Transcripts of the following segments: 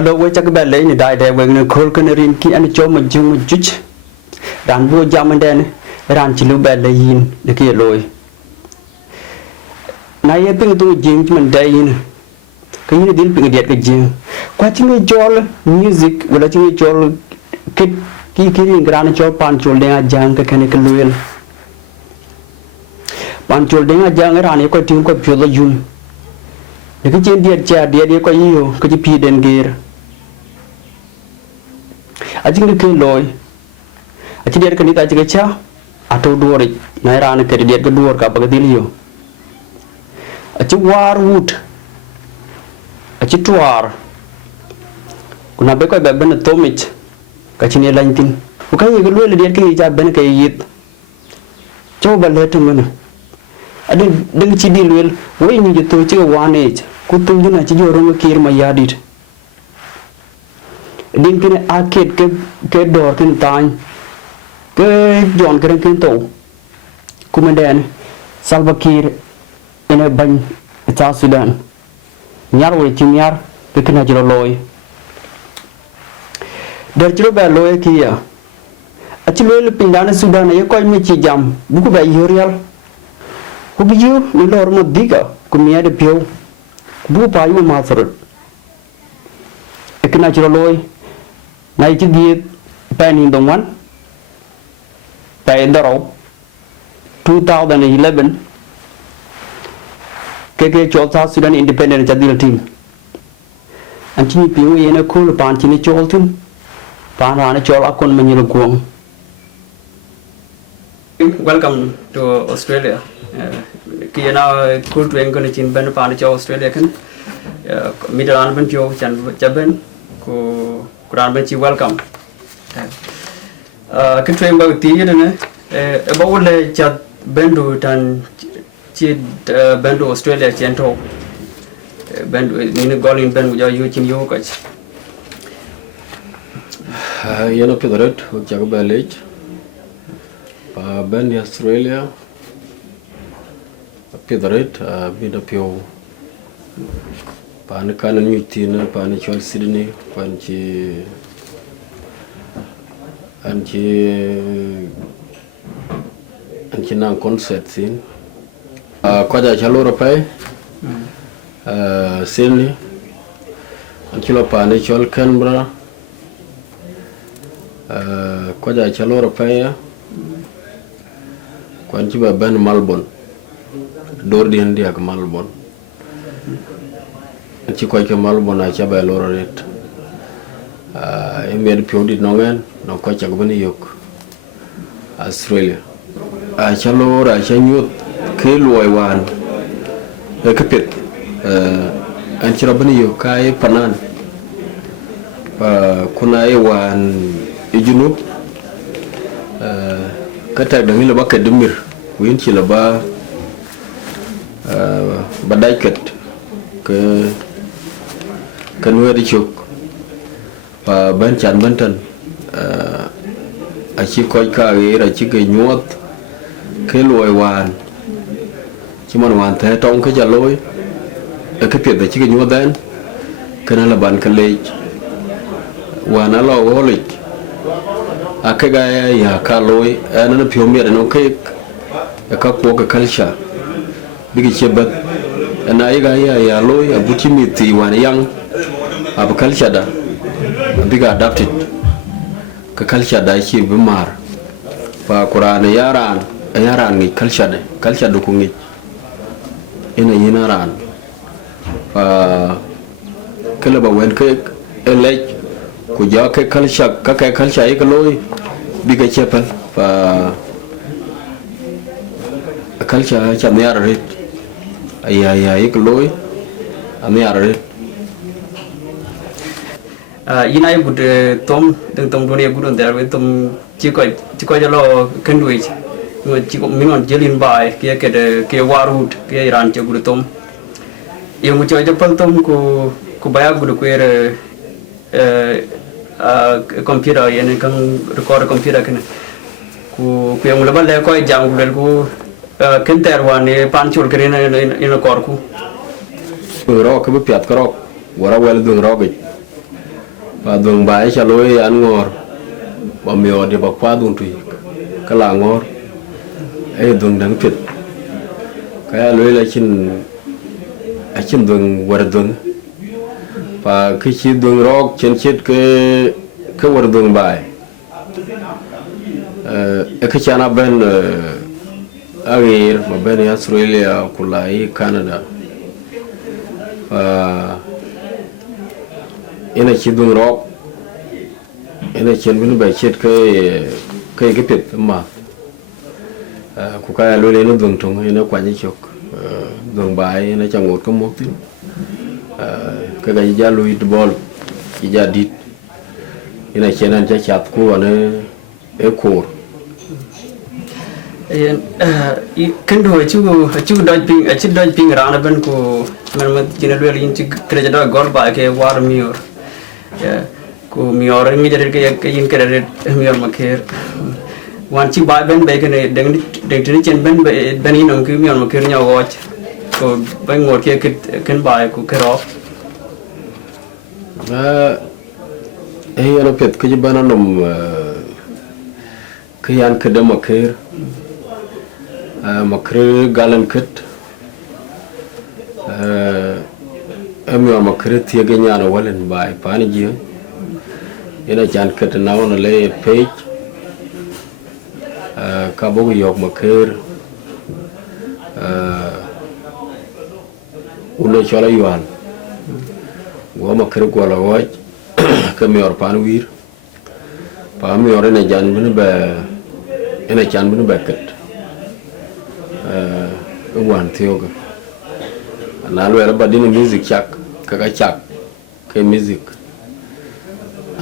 ado we chắc bè lấy này đại để về người khol cái này kia anh cho mình chung một chút đàn vua jam đen đàn chỉ lưu bè lấy in để kia rồi nay em biết tôi jing mình đây in cái này đi bên điện cái jing quá chừng cái cho music hoặc là chừng cái cho cái riêng cái cho Panchol Deng Ajang cái này cái luyện Panchol Deng Ajang cái này có tiếng có phiêu là yum để cái trên điện cha điện có nhiều cái chỉ phi đen gear ở trên cái lối ở trên điện cái này ta chỉ cái cha atau dua đấy này ra này cái điện cái dua cả bậc tiền nhiều ở trên warwood ở trên tuar kuna be coi bên tomit cái chuyện này là tin cái gì cái lối là điện cái gì cha bên cái gì cho bạn lấy trong mình ada dengan ciri luel, woi ni jatuh cakap wanita, kutung jenak ciri orang kiri mayadit. Din kena akid ke door kena tanya, ke John kena tahu, komandan Salva Kiir ini ban South Sudan, nyar woi nyar, ke kena jero loy. Dari jero ba loy kia, aci loy pindahan Sudan, ya kau ini cijam, buku ba Yurial. Kubiyu ni lor mo diga kumia de pio bu pa yu ma sorot ekna chiro loy nai chi di pan in dong wan pa ndaro 2011 ke cho South Sudan independent jadil team anchi pio yena khul pan chi ni chol thum pan ra chol akon manyi guang. Welcome to Australia. Kia na cool to engko ni chin ben pa ni Australia kan midalan ben pio chan chaben ko kuran ben chi welcome cái train ba ti ni ne about le chat ben do tan chi ben do Australia chen to ben ni golin ben jo yu chin yu ka yana pedret jak ba lech pa ben Australia pedret bida pio pan kanan yutina pan chol Sydney pan chi anchi nang concert sin ko ja chaloro pai Sydney anchi lo pan chol Canberra ko ja chaloro pai ko anchi ba ben Melbourne dor di handi ak Melbourne ci koy ke Melbourne a chaba loret e med piodi nongen no ko chak bani yok Australia a chalora a chanyut ke loy wan e ke pet an ci rabani yok kay panan kuna e wan e junub kata da ngila bakka dumir win ci la ba badai ket ke nuôi đi chụp và bên chăn bên chân chỉ coi cả cái là chỉ cái nhuốm cái lùi hoàn chỉ mà hoàn thế trong cái giờ lối cái việc là chỉ cái nhuốm đen cái này là bàn cái lệ hoàn nó lo gỗ lịch cái gai ya cả lối nó phiêu miệt nó cái các quốc cái culture bigi chebet na iga ya loy abuchimi ti wan yang ab culture da biga adapted ka culture da chi bimar fa qur'an yaran ni culture da ku ngi ina yinaran fa kala ba wen ke elej ku ja ke culture ka culture ai ka loy biga chepel fa culture cha ne ara ya ik loy ame are inai bud tom deng tom dunia gudun der we tom chỉ coi cho lo kan duit chỉ có mình on jelin bai kia cái de kia warut kia iran cho gud tom yang mu cho pal tom ku baya gud ku er computer yen kan record computer kan ku yang lebal le ko jang gud ku kenter wane Panchol kerina ino korku ro ke piat korok wara wel dung roge và đường bãi cho lối ăn ngor và miều để bọc qua đường thủy cái là ngor ấy đường đáng tuyệt cái lối là trên đường qua đường và khi chỉ đường rock trên chết cái qua đường bãi cái chana bên Agir mà bên Australia kulai Canada và ina chỉ đường rock ina trên bên bãi chết cái tuyệt mà của cái lối lên nó đường trống ina quan như chọc đường bãi ina chẳng một có một tiếng cái giá lùi ball cái giá đít ina trên anh chắc chặt của anh ấy cổ kan do chu doj ping rana ben ko man jina lwel yin chi kreja da gol ba ke war mior ya ko mior ngi jare ke yin kere mior makher wan chi ba ben be ke ne deng tin chen ben yin on ke mior makher nya watch ko ben ngor ke ken ba ko kero ana pet ke bana nom ke yan ke da makher makre galan kit ami wa makre tiege nyana walen bai pani ji ina chan kit na wona le page ka bogu yok makre ulo chola yuan go makre go la waj ka mi or pan wir pa mi or ina jan bin ba ina chan bin ba kit wan theo na lo era badini music chak kaka chak ke music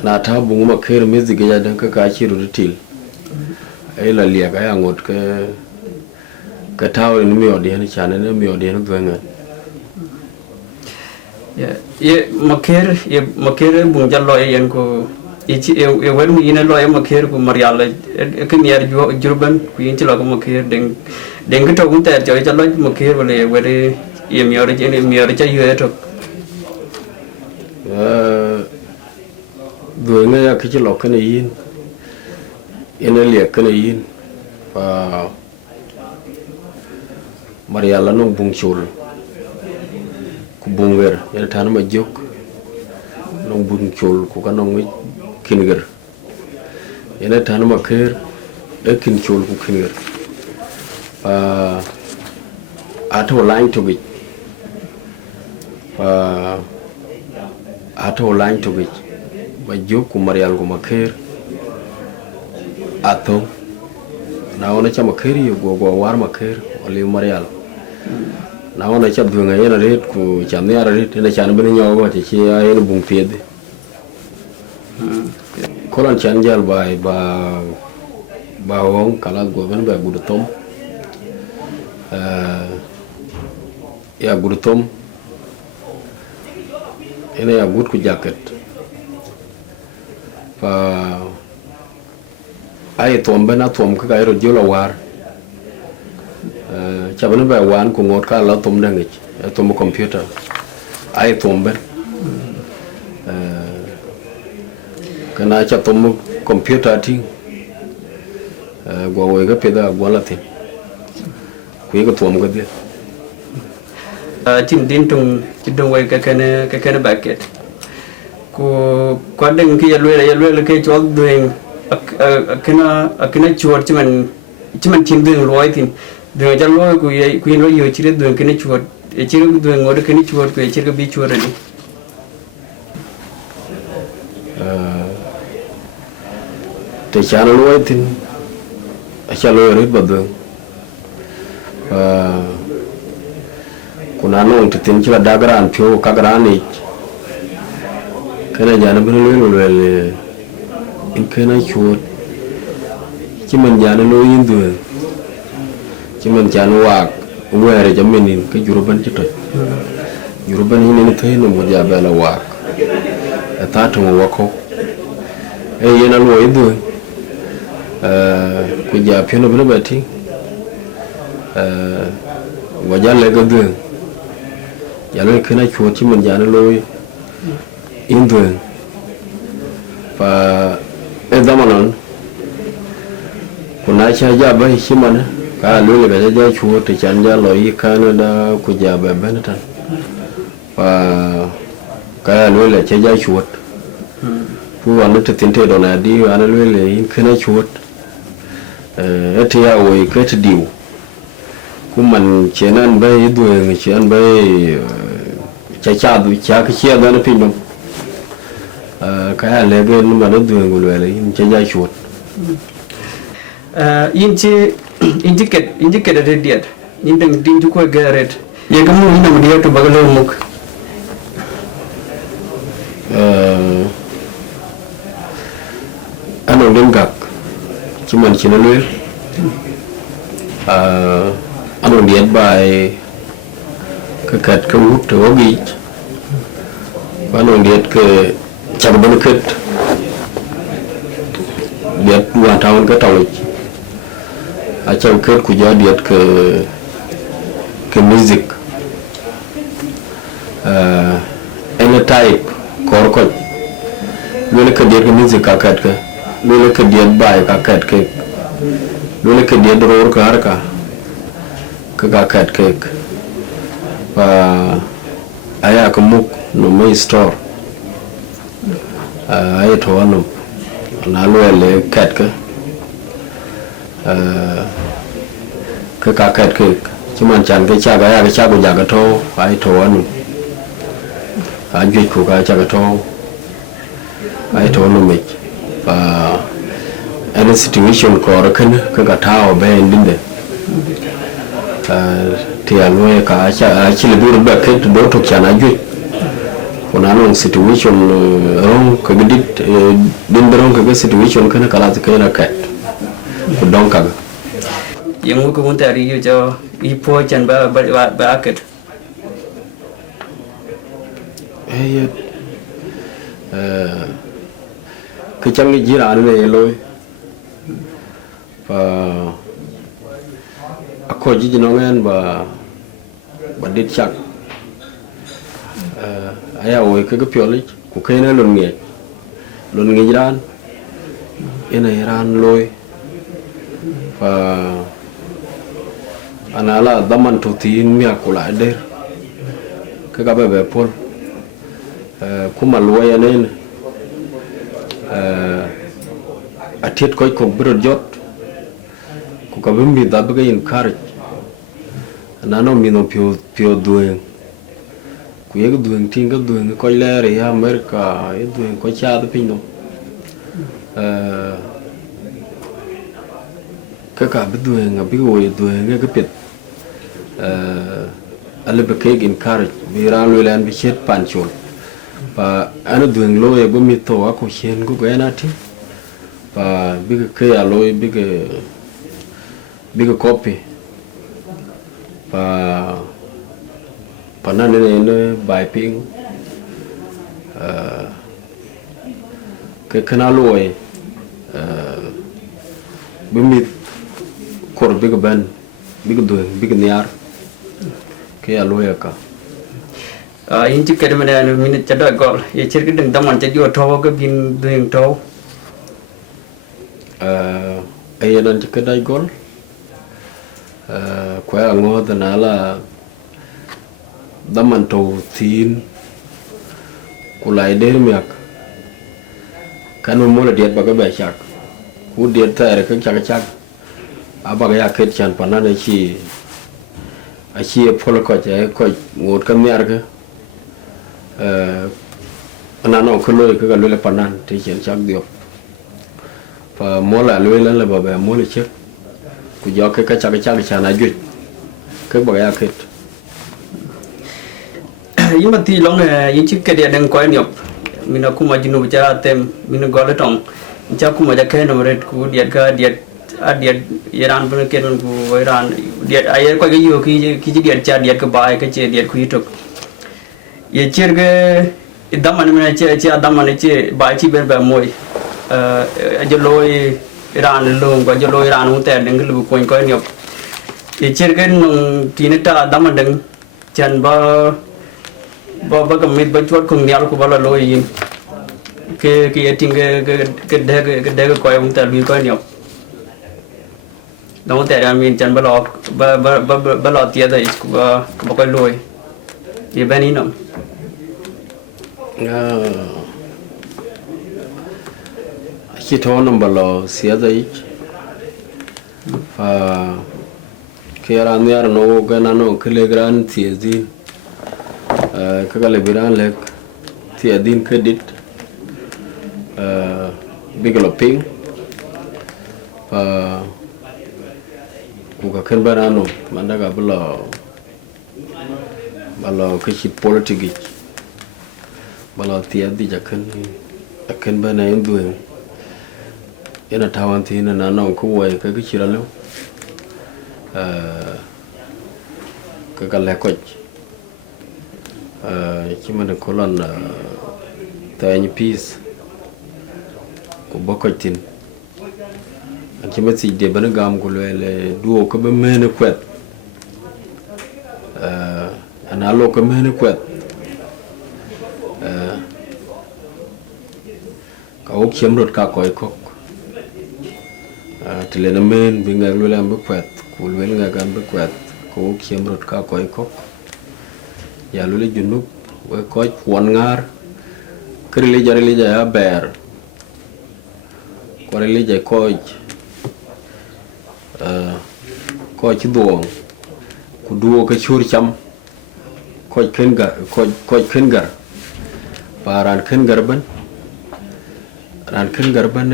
na ta bungu ma kher music ya dan kaka chiru til ai la lia ga ngot ke taw ni mi odi ni chane ni mi odi ni dwenga ye makher bung jallo yen ko ichi e wer mi ina lo e makher ko mariala ke mier jurban ku yin chilo ko makher deng ke to unta jo jallo makher wale were ye mier cha yue to dwenga ya ke chilo ke ni yin ina lia ke ni yin pa mariala no bung chul ku bunger ya tan ma jok no bung chul ku ka no kingar ina tan ma kher da kin chul ku kingar ato line to git ato line to git ba joku marial go makher ato na ona cha makher yo go war makher oli marial na ona cha dunga yana ret ku cha ne ara ret ina cha ne bin nyawo ti chi ayeno bung pede kolan chan jal bai ba wong kala go ben ba gudu tom ya gudu tom ina ya gud ku jacket pa ai tom bena tom ka gairo jola war cha ben ba wan ku ngot ka la tom dangich tom computer ai tom ben kana cha tom computer ting gwa ga peda gwa la tin ku ga tom ga de chin din tung chidong wai ka kana bucket ko kwadeng ki yalwe ke chol doing akina chuột chiman chin doing loi tin doing ja loi ku yin lo yo chire doing kini chuột chire doing ngor kini chuột ku chire bi chuột ani te chana loi tin acha loi rit badung kuna nong tin chila dagran pyo kagrani kana jana bin loi in kana chuột chiman jana lo yin du chiman jana wak were jamin ke juruban chito juruban ni thay no mo ja bela wak ta to wako yena lo yin du ku ja pyo no bin bati wajan le ga du ya lo kana chuột chiman jana lo yin du và em đó mà nó còn nãy cha gia bây khi mà cả lối là cái gia chùa thì chẳng gia lối Canada của gia về bên đó và cái lối là cha gia chùaผู้วันนั้นจะติดเทดอนดีอันนั้นเลยขึ้นให้ชวดที่เอาไว้ก็จะดิวกูมันเชื่อนั่นไปด้วยเชื่อนั่นไปชาดูชาก็เชื่อนั่นพี่น้องก็อะไรก็มันนั่นด้วยกูเลยจะย้ายชวดอินจิเกตเรดเดียดอินดังดินทุกคนเกเรดยังก็มุ่งอินดังเดียดตัวบังเลมุกanh ông đem gạc chứ mình chỉ nói lưới anh ông điện bài cái kẹt cái hút rồi ghi và anh ông điện cái chẳng có bên kẹt điện hoàn thành cái tàu lịch trong kẹt của gia điện cái music any type có coi luôn cái điện cái music cả kẹt cái luôn cái điện bài cả kẹt cái luôn cái điện rồi cả kẹt cái và ai có mục nó mới store ai thua nó luôn lấy kẹt cái cả kẹt cái chứ mà chẳng cái cha của nhà cái thô ai thua nó ai duy của cái cha cái thô ai thua nó mình và any situation có được cái cả thao bên đến đấy thì anh nuôi cả chỉ là đưa được cái đối thuộc chả nói duy còn anh situation rong cái đến rong cái situation cái nó cả là cái là kẹt một đông cả yang mu ko ta ri cho ipo chan ba kẹt cái chẳng cái gì là này lôi và aku chỉ nói nghe và đi chắc ai ơi cái phiếu lịch của cái này luôn nghề Iran cái này Iran lôi và anh là đam mê thủ tín miệng của lại đây cái các bé Paul cũng mà lôi anh ấy thiết coi cũng biết jot cũng có biết đã biết cái encourage anh nó mình nó phiêu đuôi cũng cái đuôi thiên cái đuôi coi lẽ rồi America cái đuôi coi cha tới pin nó cái cả biết đuôi ngà biết ngồi đuôi cái biệt anh lấy cái encourage vì ra lôi lên bị chết Panchol và anh đuôi lôi bữa mít thua cũng xem cũng cái nào thế và biết cái lôi biết cái copy và phần này nó bài ping cái nào lôi bữa mít cor biết cái bên biết cái đuôi biết cái niar cái lôi cả in chỉ cái này mình chỉ đợi gọi vậy chỉ cái đừng tâm mình chỉ vô thâu cái pin đường thâu ai đang chỉ cái đại gol quay ang ngô tên là đâm mình trâu thiên của lại đến miệng cái nó mua là điện vào cái bể chạc cú điện thế là cái chạc bà cái kết chăn phần này chỉ phô coi coi ngồi cái miệng cái anh nó không lôi cái lôi là phần này thì chỉ chắc được và mua lại lôi lên là bảo vệ mua lại chết của do cái chắc này duy cái bảo vệ kết nhưng mà thì lúc này những chiếc cái điện đang quay nhộp mình nó cũng mà chỉ nộp cho tem mình nó gọi là trồng chắc cũng mà cho cái nó rồi của điện Iran bên kia của Iran điện ai quay cái gì khi điện cha điện cái bài cái chơi điện khuya trực ये चेर के इधम मन में चे अदम मन चे बाइची बेर बे मोय जो लोई ईरान लोग को जो लोई ईरान होते हैं डंगल को कोई नहीं ये चेर के तीन टा अदम डंग चन बा कमित बचवट को नियाल को बाला लोई cái tiếng cái đẻ coi ông ta bị coi nhiều đâuแต่mình chân bờ lò tiệt đấy cũng coi lùi thì bênนี้nó khi thọ nằm bờ lò xía đấy khi ra nhà nó cái nó cái lê gran thì gì cái lê gran lê thì din cái đít big loping cũng cái bên nó mà đã gặp bờ cái chip politics bờ thì đi chắc cái bên này đuôi cái là thao thì nó cũng vậy cái chỉ là lúc cái lẽ coi chỉ mà được có lần tại những piece của bác coi tin anh chỉ mới chỉ để bên gam của loại là duo cái bên mấy nó quẹt anh alo cái mấy nó quẹt cái ốc chiếm được cả cõi khóc thì là men bị người lui làm bước quẹt của lui người làm bước quẹt cố chiếm được cả cõi khóc giờ lui lấy junub với coi quần ngar cái lý do bear coi lý do coi chứ đuông của đua cái chur chăm coi khen gar và ran khen garban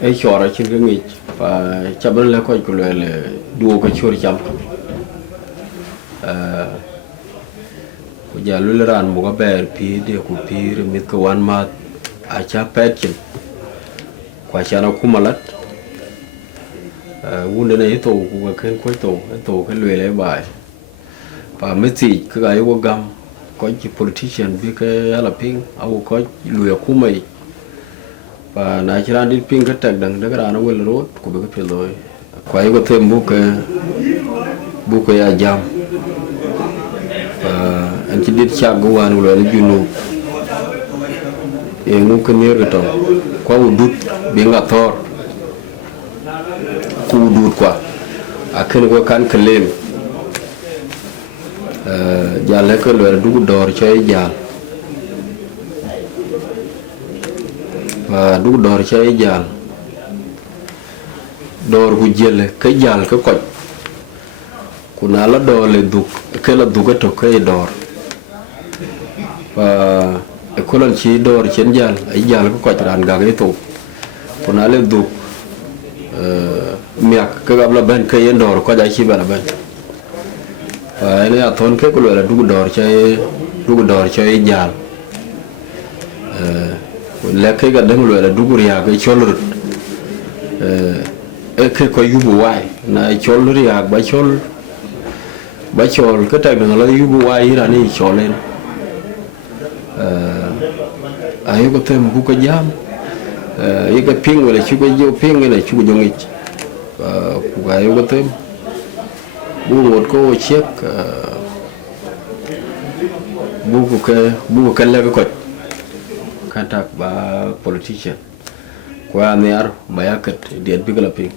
ấy cho ra trên cái nghịch và chấp nhận là coi của là đua cái chur chăm giờ lúc là ăn một cái bè pi để của pi rồi mình có ăn mà acha pet chim qua cha nó cũng malat vấn đề này tổ của cái tổ cái lười lấy bài và mấy gì cái của gam có chỉ politician biết cái là ping ao có lười của mày và nãy chỉ đi ping cái tag đằng đó cái nó quên rồi của cái phiền rồi quay có thêm bút cái ajam anh chỉ đi chạc của anh rồi là junub em cũng cần nhớ cái đó qua udut biến ngã thor ku udut qua akhirnya gua kan klaim jalan ke luar dulu dor cai jal và dulu dor cai jal dor ku jele ke jal ke koj kuna la dor le duk ke la duk to ke dor và ekolan chi dor chen jal ai jal ko koj ran ga ke to kuna le duk miak ke gabla ben ke dor ko ja chi bana ben và nó thôn cái loại là đu đỏ chơi giàn lấy cái gần đó loại là đu ria cái chôn rồi cái coi yu buai này chôn ria bãi chôn cái tay nó là yu buai là này chôn lên ai có thêm một cái jam cái ping rồi là chú cái vô ping này là chú cái dùng ít và ai có thêm bu một cô chiếc bu cái lẽ cái kan tak ba politician qua near bayakat dia bigala ping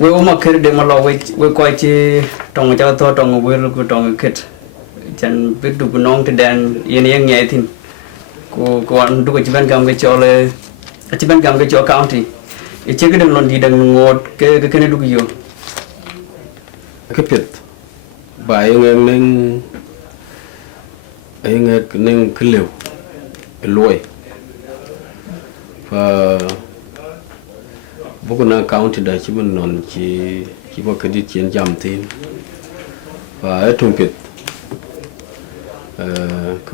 we oma kere de malo we coi chi tong cha to tong we lu tong kit chan bit du nong te dan yen yang nhai thin ko an du chi ban gam ke cho le chi ban gam ke cho county e che ke dang lon di dang ngot ke ne du yo cái việc bài anh nên cái liều lùi và bố con đang cao thì đây chỉ mình non chỉ có cái đi chiến jam thì và ở trong việc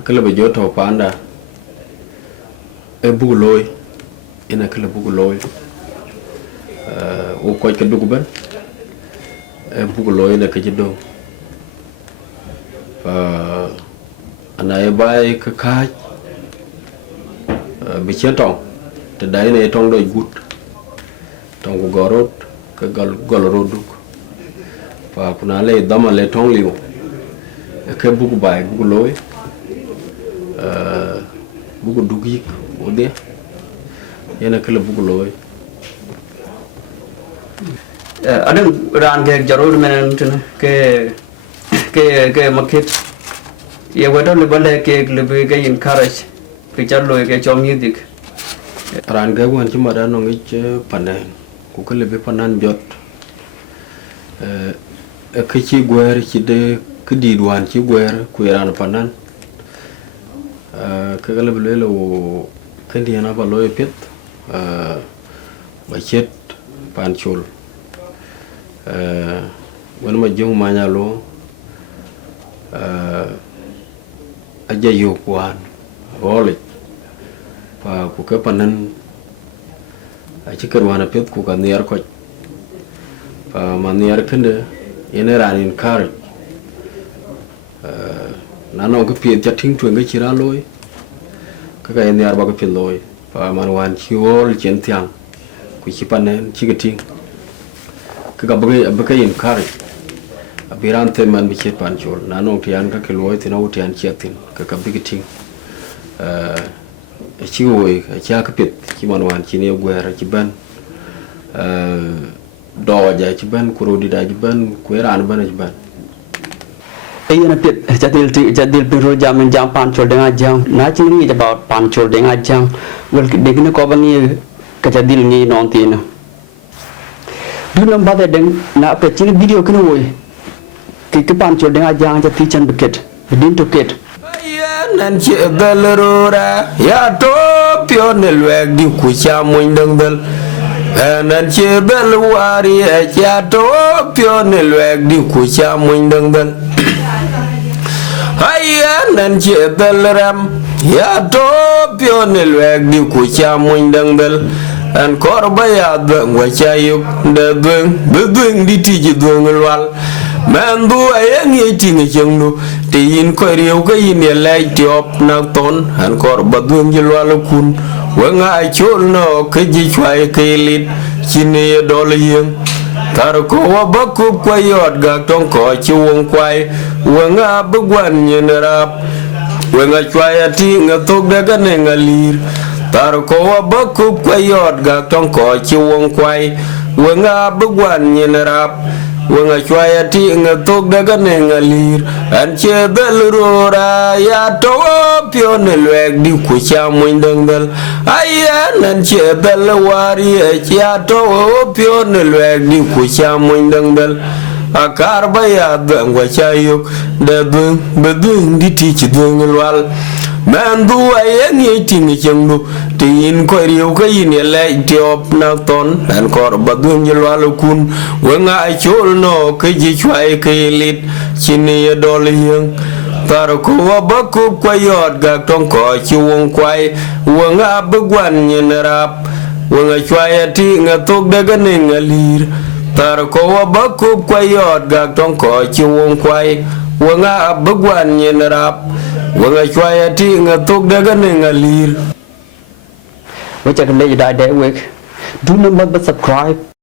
cái là bây giờ thầu phán đã ở bù lôi cái này cái là bù lôi ô coi cái đồ của bên bù lôi là cái gì đâu và anh ấy bay cái khai bị chết trong từ đấy này trong đôi gút trong cái gò rốt cái gò rốt đục và cũng là lấy đâm lấy trong liu cái bù bài bù lôi buku dugi ode yana kala buku loy ada ran ke jarur menen ke makit ya wada le bale ke lebih ke encourage ke charlo ke chom music ran ga wan chuma da no ngi panen ku ke lebih panan jot ke ci gwer ci de ke di wan ci gwer ku ran panan ke gala bele wo ke di na ba loy pet ba chet Panchol wani ma jong ma nyalo aja yo kwan role pa ku ke panan a ci karwana pet ku ka niyar ko pa ma niyar kende yene ranin kar na no ke pet chating tu ngi chira loy ka ka niyar ba ko pet loy pa man wan chi wol chen tiang ku ci panen ci gating ka bagai in kar abirante man bi che Panchol na no tian ka ke loy tina u tian chetin ka bigiting ci woy ci ka pet ci man wan ci ne gwera ci ban do ja ci ban ku rodi da ci ban ku ran ban ci ban ayana pet jadil piro jam Panchol Deng Ajang na ci ngi about Panchol Deng Ajang wel deg na ko bangi ka jadil ngi non tina du nam bade deng na pe ci video kene woy ke Panchol Deng Ajang ja ti chan buket din to ket nan ci dalrora ya to pionel weg di ku cha moy dengdal nan ci dal wari ya to pionel weg di ku cha moy dengdal hayya nan ci dalram ya to pionel weg di ku cha moy dengdal an korba ya dang wa cha yuk da deng di ti ji deng wal man du ayang yiti ngi jengdu te yin ko rew ga yin ya lay tiop na ton an kor badun jil wala kun wa nga ay chol no ke ji chwai ke lit chine dol yeng tar ko wa bakku ko yot ga ton ko chi won kwai wa nga bugwan nyen rap wa nga chwai ati nga tok daga ne ngalir tar ko wa bakku ko yot ga ton ko chi won kwai wa nga bugwan nyen rap wanga chwaya ti nga tok daga ne ngalir an che dal rora ya to pione lwek di ku cha moy dengdal aya nan che dal wari ya to pione lwek di ku cha moy dengdal akar ba ya dangwa cha yuk da bedung di ti chi dengwal man du ayang yiting chengdu tin ko riu ka yin le tiop na ton an kor badun jilwal kun wenga ay chol no ke ji chwai ke lit chini dol yeng tar ko baku ko yot ga ton ko chi won kwai wenga bugwan nyen rap wenga chwai ti nga tok daga ne ngalir tar ko baku ko yot ga ton ko chi won kwai wenga bugwan nyen rap wanga chwaya ti nga tok daga ne ngalir wacha kan le da week do number but subscribe